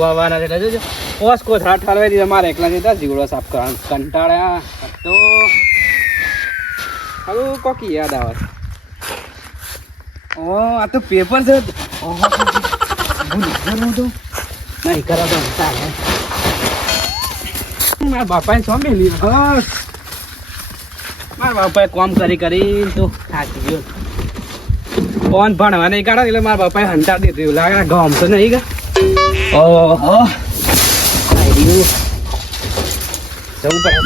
વાવાના એટલે મારે એકલા જતા જીવડો સાફ કંટાળ્યા. તો હવે કોકી યાદ આવે. ઓ, આ તો પેપર છે. નહીં કરો તો ચાલે. મારા બાપાએ બસ. મારા બાપાએ કોમ કરી કરી તો થાકી ગયો. ફોન ભણવા નહીં કાઢો, એટલે મારા બાપાએ હંતાડી દીધું. લાગે, ગામ તો નહીં ગયા ઓહો આઈ. જવું પડે.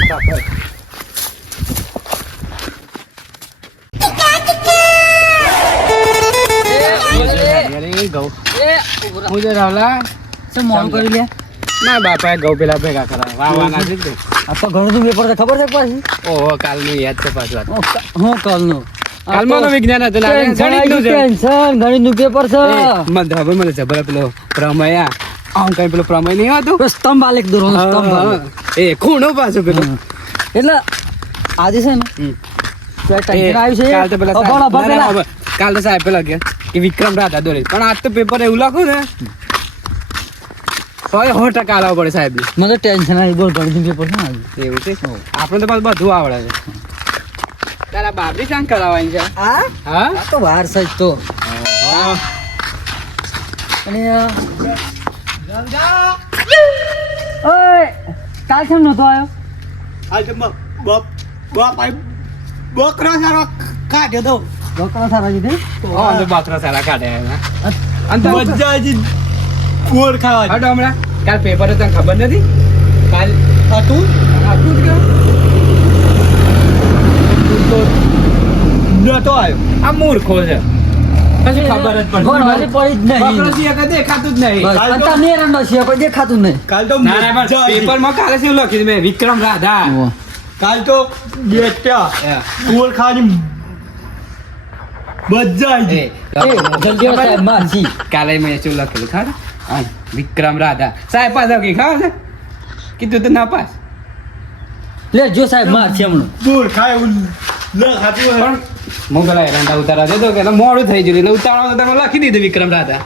હું જો રાવલા, શું લે મારા બાપાએ ઘઉં પેલા ભેગા કરાવ્યા. વાવવાના છે જ ને. ઘણું તો પેપર ખબર છે પાછી ઓહો કાલનું યાદ છે પાછું. હું કાલનું કાલમાંનું વિજ્ઞાન હતું ને ગણિતનું ટેન્શન ગણિતનું પેપર છે મને ખબર મને જબર પેલો પ્રમેય. આમ કઈ પેલો પ્રમેય નહીં આવતું સ્તંભ આલેખ દોરો સ્તંભ હા, આલેખ. એ ખૂણો પાછું પેલો. એટલે આજે છે ને કાલ તો સાહેબ- પેલા. કે વિક્રમ રાધા દોરે. પણ આજ તો પેપર એવું લખું ને. સો સો ટકા આલવા પડે સાહેબ. મને ટેન્શન આવી બોલ ગણિતનું પેપર છે એવું છે? આપણે તો બધું આવડે છે. તારા બાબરી કામ કરાવવાની છે. આ હા? તો વાર છે તો. અને અ, ઓય કાલ કેમ નતો આવ્યો? બકરો સારા જીતે હા, અંદર બાથરૂમ સારા કાઢ્યા એના. અંદર હટો હમણાં. કાલ પેપર તને ખબર નથી? કાલ હતું? હતું જ કે? નતો આવ્યો. આ મૂર્ખો છે. કશું ખબર જ પડતી પડી જ નહીં સિવાય કઈ દેખાતું જ નહીં બસ, અને તમે કોઈ દેખાતું નહીં કાલ તો ના ના પેપરમાં કાલે શું લખ્યું મેં વિક્રમ રાધા કાલ તો બેટા આવી જલ્દી સાહેબ, મારજી. કાલે મેં શું લખેલું વિક્રમ રાધા સાહેબ પાસ કે ખબર છે કીધું તો ના પાસ લે જો સાહેબ માર છે હમણાં કુવર ખાય એવું ખાતું હું પેલા એરંડા ઉતારા જતો કે મોડું થઈ ગયું એટલે ઉતારવા તમે લખી દીધું વિક્રમ રાધા.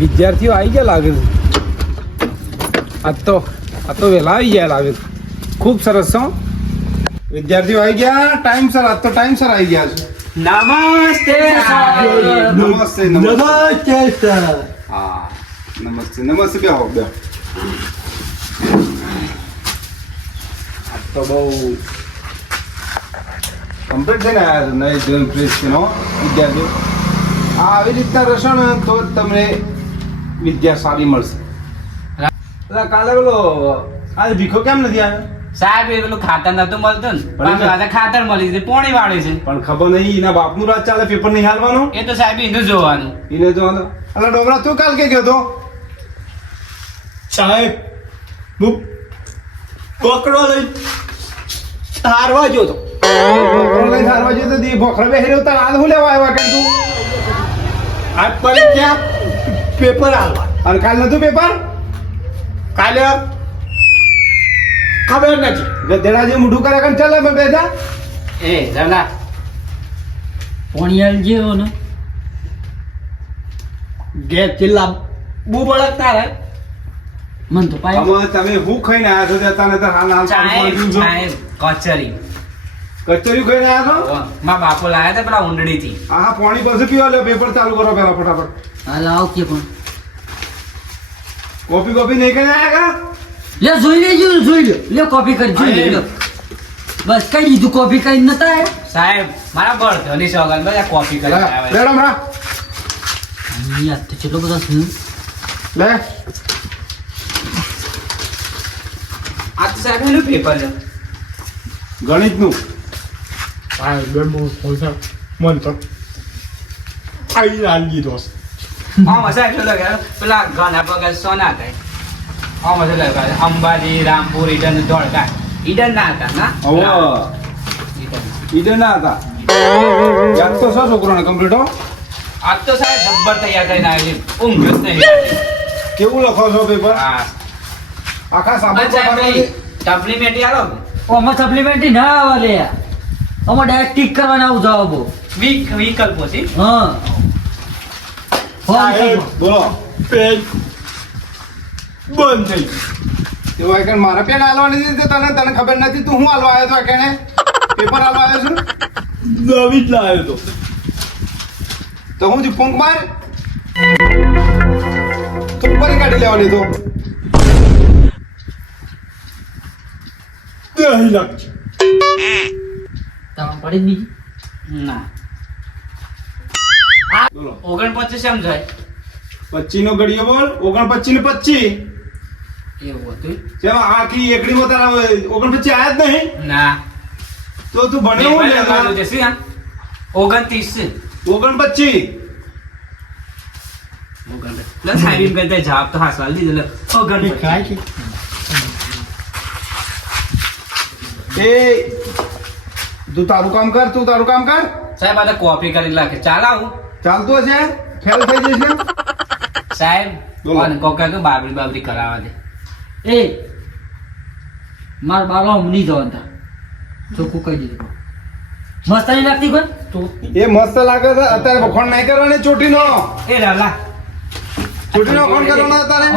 વિદ્યાર્થીઓ આવી ગયા લાગે છે. આ તો આ તો વહેલા આવી ગયા લાગે ખૂબ સરસ છો વિદ્યાર્થીઓ આવી ગયા ટાઈમ સર આજ તો ટાઈમ સર આવી ગયા છે. નમસ્તે નમસ્તે નમસ્તે. સર. હા નમસ્તે નમસ્તે બેહો બેહો. આજ તો બહુ કમ્પ્લીટ થઈને આવ્યા છો નવી જોઈન પ્રેસ નો વિદ્યાર્થીઓ. આ આવી રીતના રહેશો ને તો જ તમને વિદ્યા સારી મળશે. એટલે કાલે પેલો આજે ભીખો કેમ નથી આવ્યો? સાહેબ એ પેલું ખાતર નતું મળતું ને. પણ પાછું આજે ખાતર મળી છે પોણી વાળે છે. પણ ખબર નહીં એના બાપનું રાજ ચાલે પેપર નહીં હાલવાનું? એ તો સાહેબ એનું જોવાનું. એને જોવાનું. એટલે ડોમરા તું કાલ કે ગયો તો? સાહેબ હું પકડો લઈ. હારવા જો તો. ઓનલાઈન જો તો દી ભોખરા બેહી રહ્યો તાર હું લેવા આવ્યા કે તું? આજ પરીક્ષા પેપર હાલવા અને કાલ નતું પેપર? કાલે ખબર નથી. ગધેડા જે મોઢું કરે કણ ચાલે મે બેઠા. એ જલા પોણિયાલ જેવો ને. ગેસ ચિલ્લા બહુ બળક તારે મન તો પાય આમાં તમે હું ખાઈને આવ્યા છો તે તને તો હાલ હાલ સાહેબ છું. કચરી. ખાઈને આવ્યા છો? મા બાપો લાયા હતા પેલા ઊંડડી થી આ હા પાણી પછી પીવા લે પેપર ચાલુ કરો પેલા ફટાફટ. હાલ આવ કે પણ. કોપી કોપી નહીં કરીને કા? લે જોઈ લેજો જોઈ લો લે કોપી કરી જોઈ લે બસ કઈ દીધું કોપી કઈ નતા આયા? સાહેબ મારા બળધોની સોગંદ બધા કોપી કરી આવે લે છે. રમણા યાર તો ચેટલો બધા લે. આ સાહેબ પેપર છે ગણિતનું. સાહેબ બે બહુ પૈસા મન તો આઈ લાગી દીધો. છે. આમાં સાહેબ શું પેલા ઘણા પગલ સોના થાય? આમાં શું લખ્યું? અંબાજી રામપુર ઈડન ધોળકા ઈડન ના હતા ના? હવે ઈડન. ના હતા. યાદ તો છો છોકરોને કમ્પ્લીટ હો? આજ તો સાહેબ જબ્બર તૈયાર કરીને આવી ઊંઘ જ નહીં. કેવું લખો છો પેપર હા. આખા સાંભળ પેલી આલો ઓ અમે સપ્લિમેન્ટરી ના આવે લે અમે ડાયરેક્ટ ટીક કરવાના આવું જવાબો વીક વિકલ્પો છે હા. બોલો. પેન. બંધ થઈ એવું હોય કે મારા પેન હાલવાની હતી તને તને ખબર નથી તું હું હાલવા આવ્યો તો કેને પેપર હાલવા આવ્યો છું નવી જ લાવ્યો તો. તો હું જ ફૂંક માર. તો ઉપર કાઢી લેવાની તો. દહીં લાગશે તમે પડી જ બીજી ના બોલો. ઓગણપચાસ એમ જાય. પચી નો ઘડીયો બોલ. ઓગણપચી ને પચી એવું હતું? જેમાં આખી એકડી તારા ઓગણપચી આયા જ નહીં? ના. તો તું ભણ્યો હું લેવા? ઓગણત્રીસ. છે ઓગણપચી ઓગણ પ્લસ હાઈવિંગ કરતા જવાબ તો હા સવાલ દીધો. લે ઓગણપચાસ. એ તું તારું કામ કર તું તારું કામ કર. સાહેબ આ તો કોપી કરી નાખે. ચાલા હું. ચાલતું હશે ફેલ થઈ જશે. સાહેબ અને કોકા કે તો બાબરી બાબરી કરાવવા દે. એ માર બાબા હું નહીં જવાનું તાર ચોખ્ખું કહી દીધું. મસ્ત નહીં લાગતી કોઈ? તો એ મસ્ત લાગે છે. અત્યારે વખોણ નહીં કરવાની ચોટીનો. એ લાલા ચોટીનો વખોણ કરવાનો અત્યારે.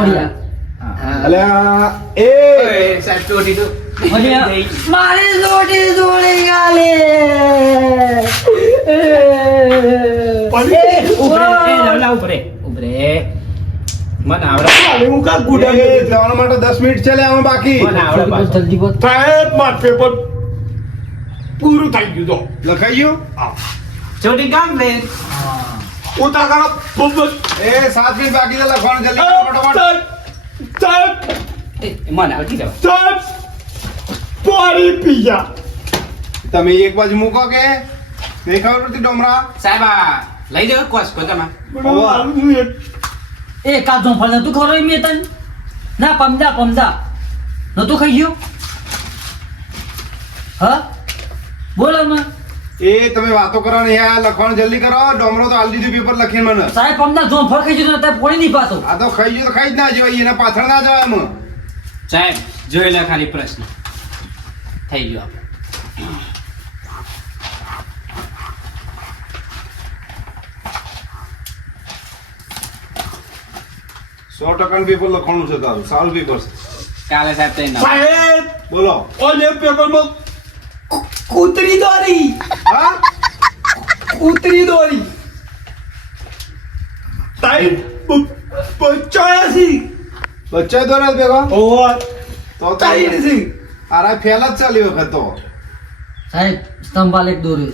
અલ્યા એ. સાહેબ ચોટી તો મારી જોડી જોડી ગાલે. ઉભરે મને આવડે. હું કાં ગુડા એ જવા માટે દસ મિનિટ છે લે બાકી. મને આવડે પાછું. જલ્દી બોલ. સાહેબ માર પેપર પૂરું થઈ ગયું. તો લખાઈ ગયું? ચોટી કામ લે. ઉતા કરો એ મિનિટ બાકી છે લખવાનું જલ્દી. ફટાફટ સાહેબ. સાહેબ મને સાહેબ પાણી પી ગયા તમે એક બાજુ મૂકો કે? નહીં ખબર પડતી ડોમરા? સાહેબ આ લઈ જાવ કોસ કો તમે એ કાચો ફળ નતું ખવડાવ્યું મેં તને? ના પમદા પમદા નતું ખાઈ ગયું? હા? બોલો અમે એ તમે વાતો કરો ને યાર લખવાનું જલ્દી કરો. ડોમરો તો આલી દીધું પેપર લખીને મને. સાહેબ પમદા જો ફળ ખાઈ જતો પોણી નહીં પાછો. આ તો ખાઈ ગયું તો ખાઈ જ ના જોઈએ એના પાછળ ના જવાય એમ. સાહેબ જોઈ લે ખાલી પ્રશ્ન. થઈ ગયો. આપણે સો ટકાનું પેપર લખવાનું છે તારું. સારું પેપર છે. કાલે સાહેબ તઈ ના સાહેબ! બોલો. ઓલે પેપરમાં કૂતરી દોરી! હા? કૂતરી દોરી! સાહેબ પચાસી ચોર્યાસી બચ્ચા દોરા ભેગા? ઓહો! તો ત્યાસી આરા ફેલ જ ચાલ્યો વખત તો સાહેબ સ્તંભાલ એક દોર્યું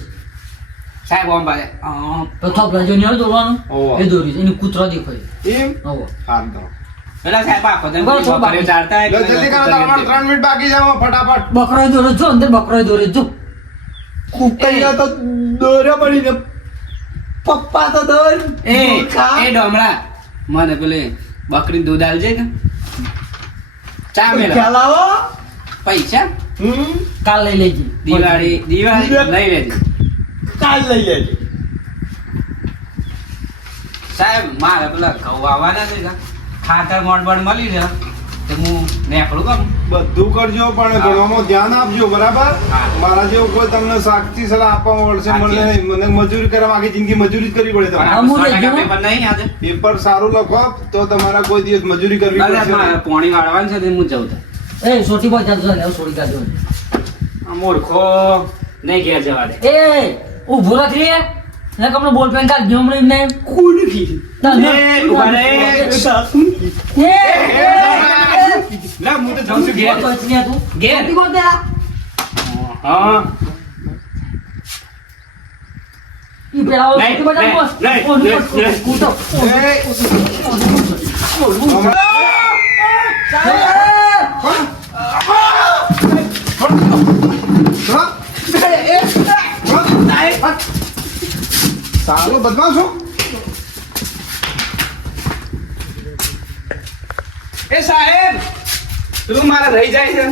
સાહેબ ઓમ અમ, તો થોપલા જો નહીં દોરવાનું. એ દોર્યું એની કૂતરો દેખાય એમ? હવે હાલ તો. પેલા સાહેબ આખો તમે બસ, થોડું બપોરે. જલ્દી કરો તમારે ત્રણ મિનિટ બાકી છે ફટાફટ. બકરો દોરે જો અંદર બકરો દોરે જો. કુકૈયા તો દોર્યા પડીને પપ્પા તો દોર એ એ ડોમડા મને પેલે બકરી દૂધ આલજે કે? ચા મેલા પૈસા? હમ? કાલ લઈ લેજે. દિવાળી દિવાળી લઈ લેજે. કાલ લઈ લેજે. સાહેબ મારે પેલા ઘઉં આવવાના છે ખાતર મોડબડ મળી જાય તો હું નેકળું કમ. બધું કરજો પણ ઘણોમાં ધ્યાન આપજો બરાબર? મારા જેવો કોઈ તમને સાક્ષી સલાહ આપવા મળશે મને મને મજૂરી કરવા આખી જિંદગી મજૂરી જ કરવી પડે પેપર નહીં આજે પેપર સારું લખો તો તમારા કોઈ દિવસ મજૂરી કરવી અરે પડશે. પોણી વાળવાનું છે હું જઉં તો. એ સોટી બોલ ચાલતો ચાલ સોટી કાઢજો આ મૂર્ખો નહીં ઘેર જવા દે. એ ઊભો રાખ રે. ને કમનો બોલ પેન કાઢ ગયો હમણાં એમને? કોણ કી તને એ, ઊભા રહે. સાસુ એ, લા હું તો જાઉં છું ઘેર. બોલ તો? ઘેર. સોટી બોલ દે. હા. ઈ પેલા નહીં, સોટી બોલ ચાલ, નહીં, બોલ. નહીં, બોલ, નહીં, બોલ, એ, બદમાશ છો એ સાહેબ તું મારે રહી જાય છે.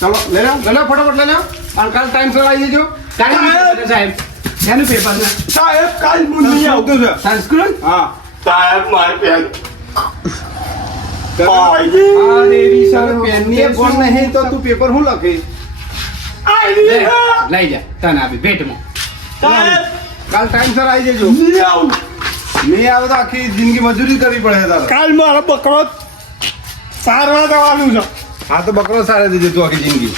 ચાલો લઈ લો લઈ લો ફટાફટ લઈ લો અને કાલ ટાઈમ સર આવી જજો કાલે સાહેબ. એનું પેપર છે. સાહેબ કાલ હું નહીં આવતો આવતું છે. સંસ્કૃત? હા. સાહેબ મારે પેન નહીં તો તું પેપર હું લખી? આવી લે, હા. લઈ જા તને આપી ભેટમાં. કાલ ટાઈમસર આવી જજો. નહીં આવે તો આખી જિંદગી મજૂરી કરવી પડે તારે. કાલ મારા બકરો સારવા જવાનું છે. હા તો બકરો સારા દેજે તું આખી જિંદગી.